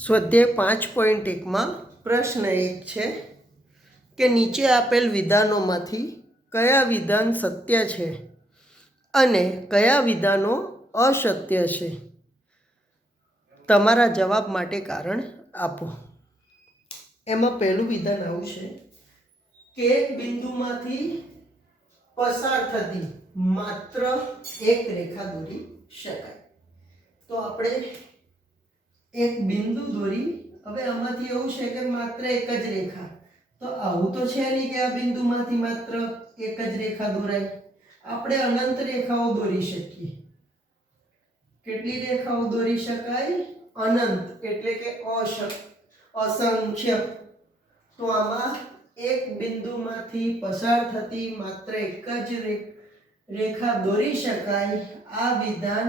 સ્વાધ્યાય 5.1 પ્રશ્ન 1 છે કે નીચે આપેલ વિધાનોમાંથી કયા વિધાન સત્ય છે અને કયા વિધાનો અસત્ય છે? તમારા જવાબ માટે કારણ આપો. એમાં પહેલું વિધાન આવું છે કે એક બિંદુમાંથી પસાર થતી માત્ર એક રેખા દોરી શકાય. તો આપણે એક બિંદુ દોરી, હવે આમાંથી એવું છે કે માત્ર એક જ રેખા, તો આવું તો છે નહીં કે આ બિંદુમાંથી માત્ર એક જ રેખા દોરાય. આપણે અનંત રેખાઓ દોરી શકીએ. કેટલી રેખાઓ દોરી શકાય? અનંત, એટલે કે અસંખ્ય. તો આમાં એક બિંદુમાંથી પસાર થતી માત્ર એક જ રેખા દોરી શકાય. આ વિધાન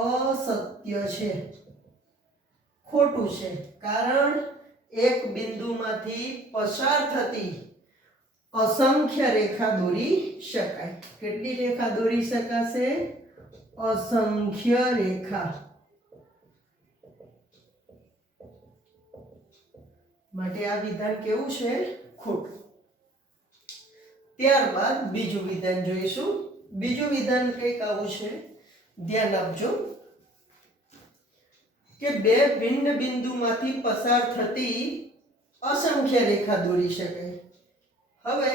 અસત્ય છે, ખોટું છે. કારણ એક બિંદુમાંથી પસાર થતી અસંખ્ય રેખા દોરી શકાય. કેટલી રેખા દોરી શકાશે? અસંખ્ય રેખા. માટે આ વિધાન કેવું છે? ખોટું. ત્યારબાદ બીજું વિધાન જોઈશું. બીજું વિધાન કંઈક આવું છે, ધ્યાન આપજો કે બે ભિન્ન બિંદુમાંથી પસાર થતી અસંખ્ય રેખા દોરી શકાય. હવે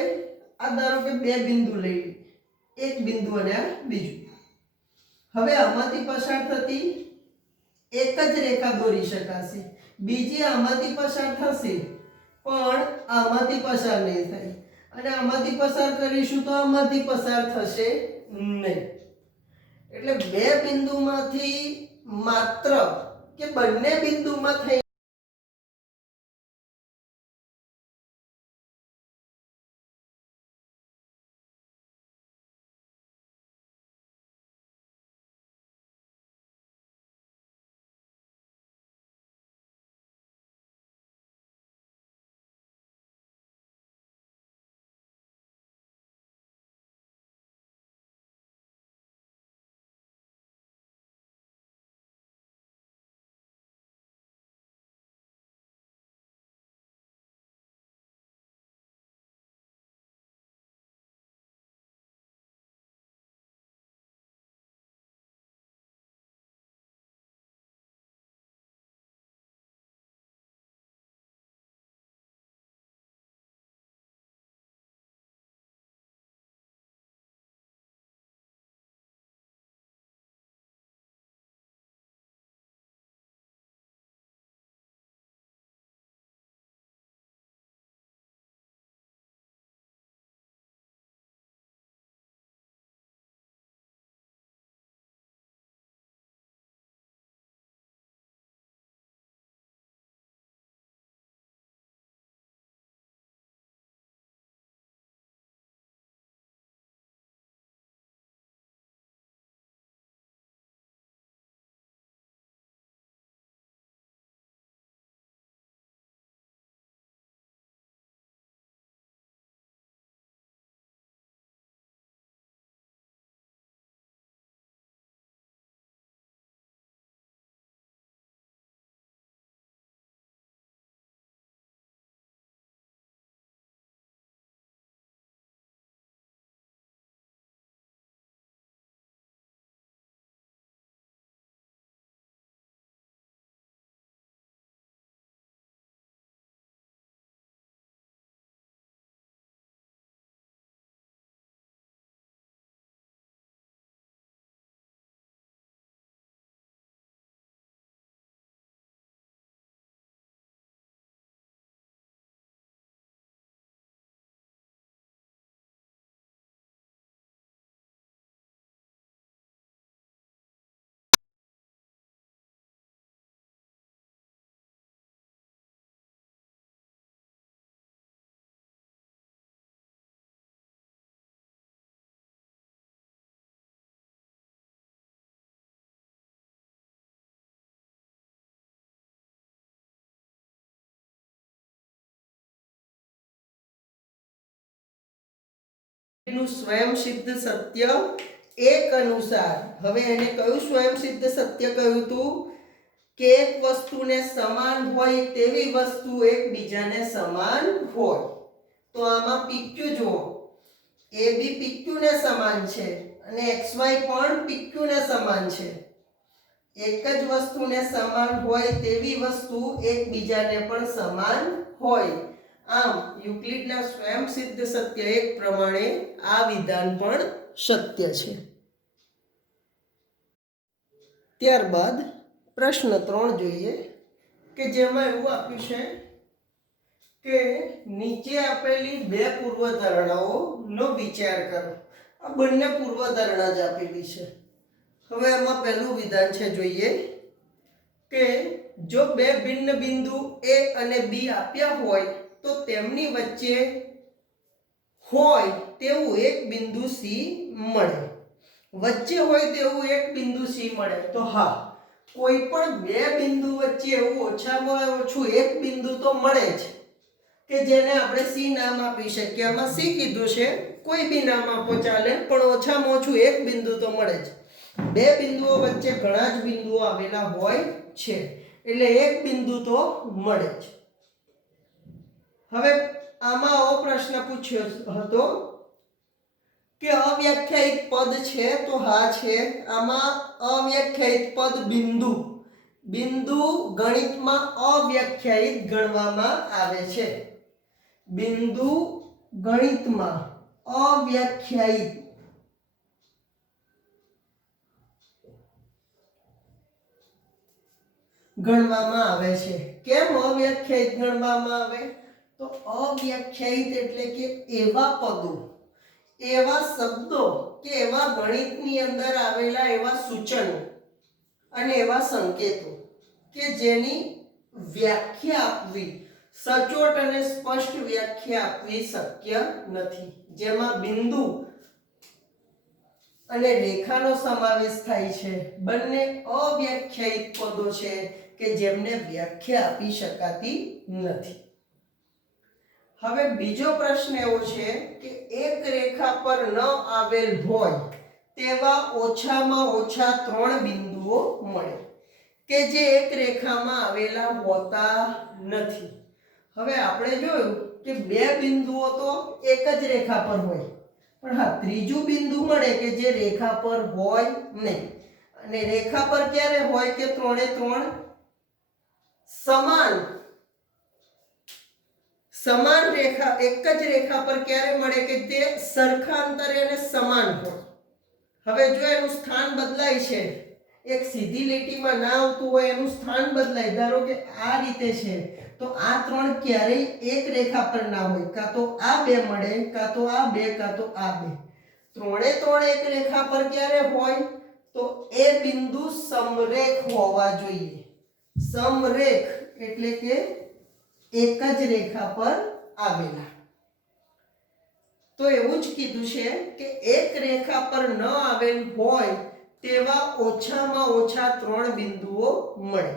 આ ધારો કે બે બિંદુ લઈ, એક બિંદુ અને આ બીજું. હવે આમાંથી પસાર થતી એક જ રેખા દોરી શકાશે. બીજી આમાંથી પસાર થશે પણ આમાંથી પસાર નહીં થાય, અને આમાંથી પસાર કરીશું તો આમાંથી પસાર થશે નહીં. એટલે બે બિંદુમાંથી માત્ર કે બંને બિંદુમાં થઈ નું સ્વયં સિદ્ધ સત્ય એક અનુસાર. હવે એને કયું સ્વયં સિદ્ધ સત્ય કહ્યું હતું? કે એક વસ્તુને સમાન હોય તેવી વસ્તુ એકબીજાને સમાન હોય. તો આમાં PQ જુઓ, AB PQ ને સમાન છે અને XY પણ PQ ને સમાન છે. એક જ વસ્તુને સમાન હોય તેવી વસ્તુ એકબીજાને પણ સમાન હોય. આમ યુક્લિડના સ્વયંસિદ્ધ સત્ય એક પ્રમાણે આ વિધાન પણ સત્ય છે. ત્યારબાદ પ્રશ્ન 3 જોઈએ કે જેમાં એવું આપ્યું છે કે નીચે આપેલી બે પૂર્વધારણાઓનો વિચાર કરો. આ બંને પૂર્વધારણા જ આપેલી છે. હવે એમાં પહેલું વિધાન છે, જોઈએ કે જો બે ભિન્ન બિંદુ A અને B આપ્યા હોય તો તેમની વચ્ચે હોય તેવું એક બિંદુ C મળે. વચ્ચે હોય તેવું એક બિંદુ C મળે તો હા, કોઈ પણ બે બિંદુ વચ્ચે એવું ઓછામાં ઓછું એક બિંદુ તો મળે જ કે જેને આપણે C નામ આપી શકીએ. આમાં C કીધું છે, કોઈ બી નામ આપો ચાલે, પણ ઓછામાં ઓછું એક બિંદુ તો મળે જ. બે બિંદુઓ વચ્ચે ઘણા જ બિંદુઓ આવેલા હોય છે એટલે એક બિંદુ તો મળે જ. હવે આમાં આવો પ્રશ્ન પૂછ્યો હતો કે અવ્યાખ્યાયિત પદ છે તો હા છે. આમાં અવ્યાખ્યાયિત પદ બિંદુ ગણિતમાં અવ્યાખ્યાયિત ગણવામાં આવે છે. બિંદુ ગણિતમાં અવ્યાખ્યાયિત ગણવામાં આવે છે. કેમ અવ્યાખ્યાયિત ગણવામાં આવે? તો અવ્યાખ્યાયિત એટલે કે એવા પદો, એવા શબ્દો કે એવા ગણિતની અંદર આવેલા એવા સૂચનો અને એવા સંકેતો કે જેની વ્યાખ્યા આપવી, સચોટ અને સ્પષ્ટ વ્યાખ્યા આપવી શક્ય નથી. જેમાં બિંદુ અને રેખાનો સમાવેશ થાય છે. બંને અવ્યાખ્યાયિત પદો છે કે જેમને વ્યાખ્યા આપી શકાતી નથી. હવે બીજો પ્રશ્ન એવો છે કે એક રેખા પર ન આવેલ હોય તેવા ઓછામાં ઓછા 3 બિંદુઓ મળે કે જે એક રેખામાં આવેલા હોતા નથી. હવે આપણે જોયું કે બે બિંદુઓ તો એક જ રેખા પર હોય, પણ હા ત્રીજું બિંદુ મળે કે જે રેખા પર હોય નહીં. અને રેખા પર ક્યારે હોય કે 3 એ 3 સમાન રેખા, એક જ રેખા પર ક્યારે મળે કે તે સરખા અંતરે અને સમાન હોય. હવે જો એનું સ્થાન બદલાય છે, એક સીધી લીટીમાં ના આવતું હોય એનું સ્થાન બદલાય, ધારો કે આ રીતે છે તો આ 3 ક્યારેય એક રેખા પર ના હોય. કાં તો આ બે મળે, કાં તો આ બે, કાં તો આ બે. 3 એ 3 એક રેખા પર ક્યારે હોય તો એ બિંદુ સમરેખ હોવા જોઈએ. સમરેખ એટલે કે એક જ રેખા પર આવેલા. તો એવું જ કીધું છે કે એક રેખા પર ન આવેલ હોય તેવા ઓછામાં ઓછા 3 બિંદુઓ મળે.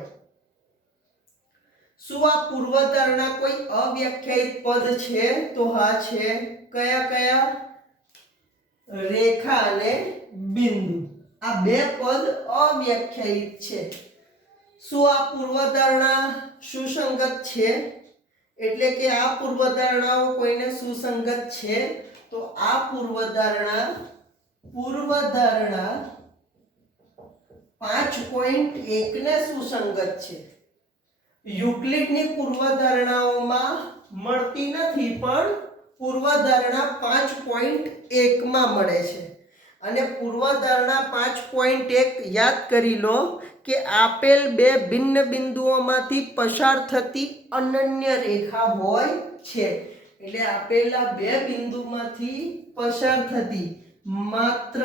શું આ પૂર્વધારણા કોઈ અવ્યાખ્યાયિત પદ છે? તો હા છે. કયા કયા? રેખા અને બિંદુ. આ બે પદ અવ્યાખ્યાયિત છે. શું આ પૂર્વધારણા સુસંગત છે? એટલે કે આ પૂર્વધારણાઓ કોઈને સુસંગત છે? તો આ પૂર્વધારણા 5.1 ને સુસંગત છે. યુક્લિડની પૂર્વધારણાઓમાં મળતી નથી, પણ પૂર્વધારણા 5.1 માં મળે છે. અને પૂર્વધારણા 5.1 યાદ કરી લો કે આપેલ બે ભિન્ન બિંદુઓમાંથી પસાર થતી અનન્ય રેખા હોય છે. એટલે આપેલા બે બિંદુમાંથી પસાર થતી માત્ર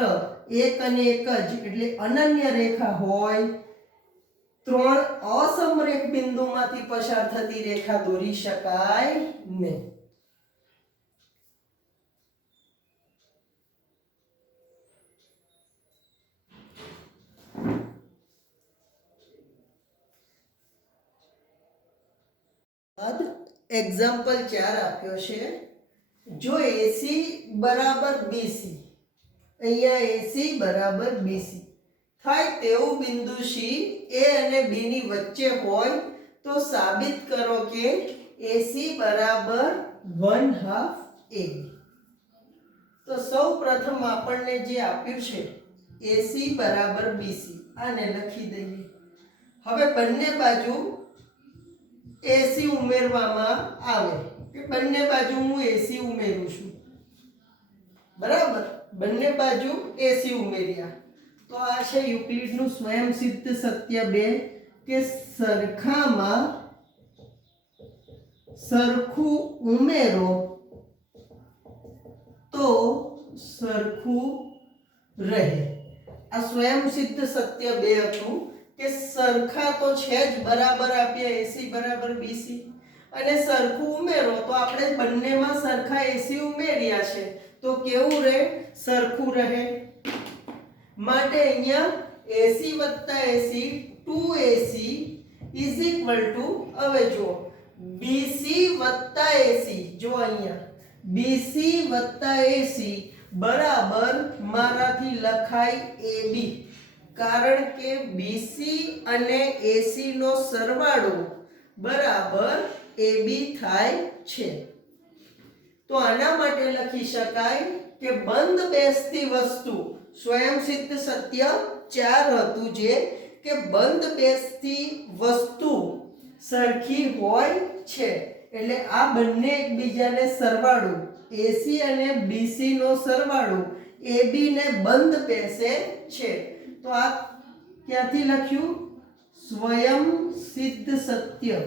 એક અને એક જ એટલે અનન્ય રેખા હોય. 3 અસમરેખ બિંદુમાંથી પસાર થતી રેખા દોરી શકાય નહીં. એક્ઝામ્પલ 4 આપ્યો છે. જો AC બરાબર BC, અહીંયા AC બરાબર BC થાય તેવું બિંદુ સી એ અને બી ની વચ્ચે હોય તો સાબિત કરો કે એસી બરાબર 1/2 AB। તો સૌ પ્રથમ આપણને જે આપ્યું છે એસી બરાબર બીસી, આને લખી દઈએ। હવે બંને બાજુ એસી ઉમેરવામાં આવે કે બંને બાજુ હું એસી ઉમેરું છું, બરાબર, બંને બાજુ એસી ઉમેર્યા તો આ છે યુક્લિડનું સ્વયંસિદ્ધ સત્ય 2 કે સરખામાં સરખું ઉમેરો તો સરખું રહે। આ સ્વયંસિદ્ધ સત્ય 2 હતું કે સરખા તો છે જ, બરાબર આપ્યા એસી બરાબર બીસી, અને સરખું ઉમેરો તો આપણે બંનેમાં સરખા એસી ઉમેર્યા છે તો કેવું રહે, સરખું રહે। માટે અહીંયા એસી વત્તા એસી 2AC ઇઝ ઇક્વલ ટુ, હવે જો બીસી વત્તા એસી, જો અહીંયા બીસી વત્તા એસી બરાબર મારાથી લખાય AB, કારણ કે બીસી અને એસી નો સરવાળો બરાબર AB થાય છે। તો આના માટે લખી શકાય કે બંધ બેસતી વસ્તુ, સ્વયંસિદ્ધ સત્ય 4 હતું જે કે બંધ બેસતી વસ્તુ સરખી હોય છે, એટલે આ બંને એકબીજાને સરવાળો એસી અને બીસી નો સરવાળો AB ને બંધ બેસે છે। તો આ ક્યાંથી લખ્યું, સ્વયંસિદ્ધ સત્ય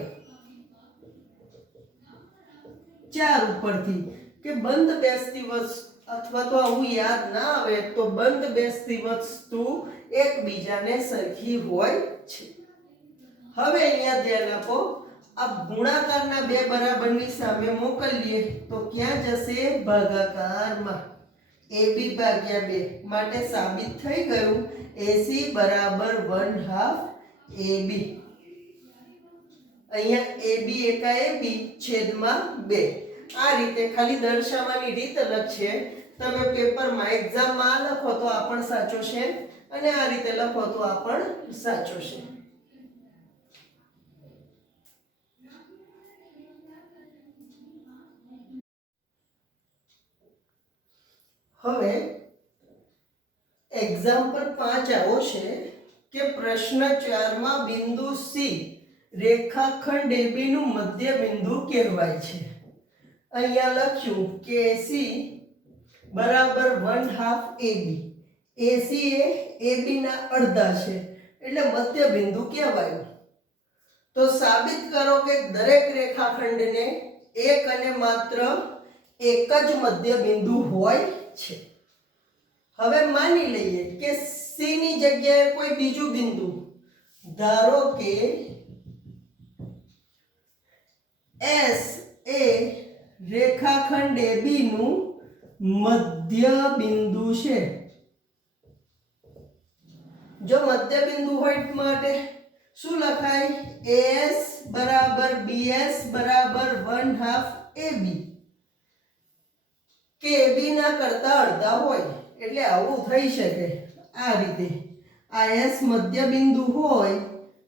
4 ઉપરથી કે બંધ બેસતી વસ્તુ, અથવા તો આવું યાદ ના આવે તો બંધ બેસતી વસ્તુ એકબીજાને સરખી હોય છે। હવે અહીંયા ધ્યાન આપો, આ ગુણાકારના બે બરાબરની સામે મોકલીએ તો ક્યાં જશે, ભાગાકારમાં, AB ભાગ્યા 2, માટે સાબિત થઈ ગયું AC બરાબર 1/2 AB। અહીંયા AB એકા AB છેદમાં 2, આ રીતે ખાલી દર્શાવવાની રીત અલગ છે। તમે પેપરમાં એક્ઝામમાં આ લખો તો આ પણ સાચો છે અને આ રીતે લખો તો આ પણ સાચો છે। હવે એક્ઝામ્પલ 5 આવો છે કે પ્રશ્ન 4 માં બિંદુ સી રેખાખંડ AB નું મધ્ય બિંદુ કહેવાય છે। અહીંયા લખ્યું કે AC બરાબર 1/2 AB, AC એ AB ના અડધા છે એટલે મધ્ય બિંદુ કહેવાય। તો સાબિત કરો કે દરેક રેખાખંડને એક અને માત્ર એક જ મધ્ય બિંદુ હોય છે। હવે માની લઈએ કે સી ની જગ્યાએ કોઈ બીજું બિંદુ, ધારો કે S એ રેખાખંડ AB નું મધ્ય બિંદુ છે। જો મધ્ય બિંદુ હોય માટે શું લખાય, AS બરાબર BS બરાબર 1/2 AB, કે AB ના કરતા અડધા હોય, એટલે આવું થઈ શકે આ રીતે, આ S મધ્ય બિંદુ હોય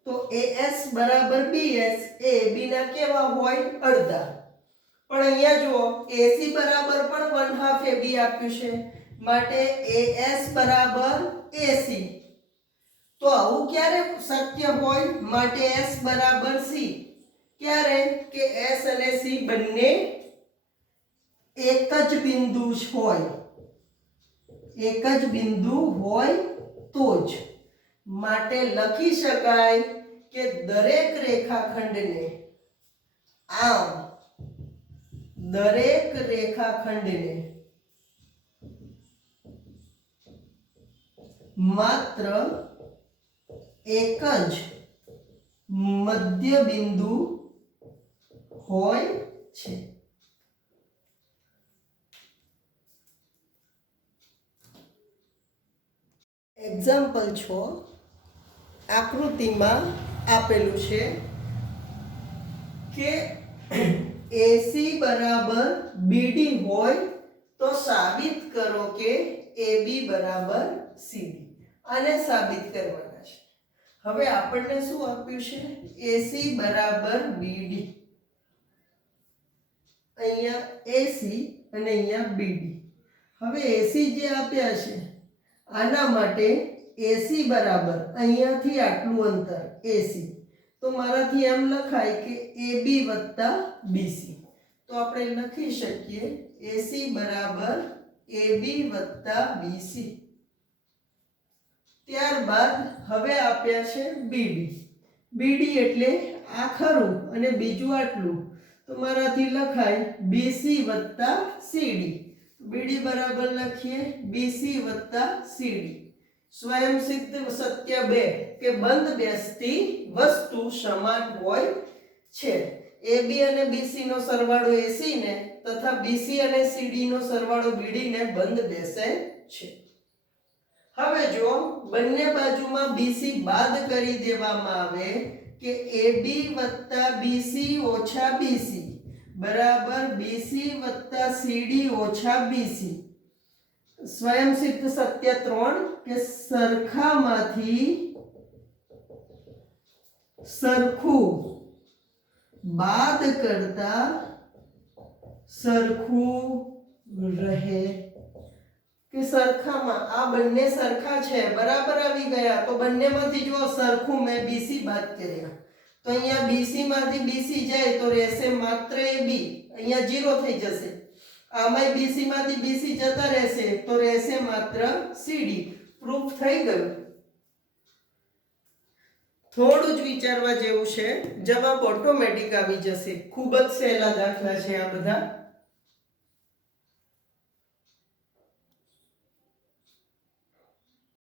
તો AS બરાબર BS એ AB ના કેવા હોય, અડધા। પણ અહીંયા જુઓ AC બરાબર પણ 1/2 AB આપ્યું છે, માટે AS બરાબર AC, તો આવું ક્યારે શક્ય હોય, માટે S બરાબર C, ક્યારે કે S અને C બંને એક જ બિંદુ હોય, એક જ બિંદુ હોય તો જ, માટે લખી શકાય કે દરેક રેખાખંડને, આમ દરેક રેખાખંડને માત્ર એક જ મધ્ય બિંદુ હોય છે। એક્ઝામ્પલ 6 આકૃતિમાં આપેલું છે કે AC બરાબર BD હોય તો સાબિત કરો કે AB બરાબર CD। આને સાબિત કરવાના છે. હવે આપણને શું આપ્યું છે? AC બરાબર BD. અહીંયા AC અને અહીંયા BD. હવે AC જે આપ્યા છે આના માટે AC બરાબર અહીંયાથી આટલું અંતર AC, તો મારાથી એમ લખાય કે AB વત્તા BC. તો આપણે લખી શકીએ AC બરાબર AB વત્તા BC. ત્યારબાદ હવે આપ્યા છે BD. BD એટલે આ ખરું અને બીજું આટલું, તો મારાથી લખાય BC વત્તા CD. BD બરાબર લખીએ BC વત્તા CD. સ્વયં સિદ્ધ સત્ય 2 કે બંધ બેસતી વસ્તુ સમાન હોય છે. AB અને BC નો સરવાળો AC ને તથા BC અને CD નો સરવાળો BD ને બંધ બેસે છે. હવે જો બંને બાજુમાં BC બાદ કરી દેવામાં આવે કે AB વત્તા BC ઓછા BC બરાબર BC વત્તા CD ઓછા BC. સ્વયં સિદ્ધ સત્ય 3 કે સરખામાંથી સરખું બાદ કરતા સરખું રહે. કે સરખામાં આ બંને સરખા છે બરાબર આવી ગયા, તો બંનેમાંથી જો સરખું મેં BC બાદ કર્યા તો અહીંયા BC માંથી BC જાય તો રહેશે માત્ર AB, અહીંયા 0 થઈ જશે. આમાંય BC માંથી BC જતા રહેશે તો રહેશે માત્ર CD. પ્રૂફ થઈ ગયું. થોડું જ વિચારવા જેવું છે, જવાબ ઓટોમેટિક આવી જશે. ખૂબ જ સહેલા દાખલા છે આ બધા.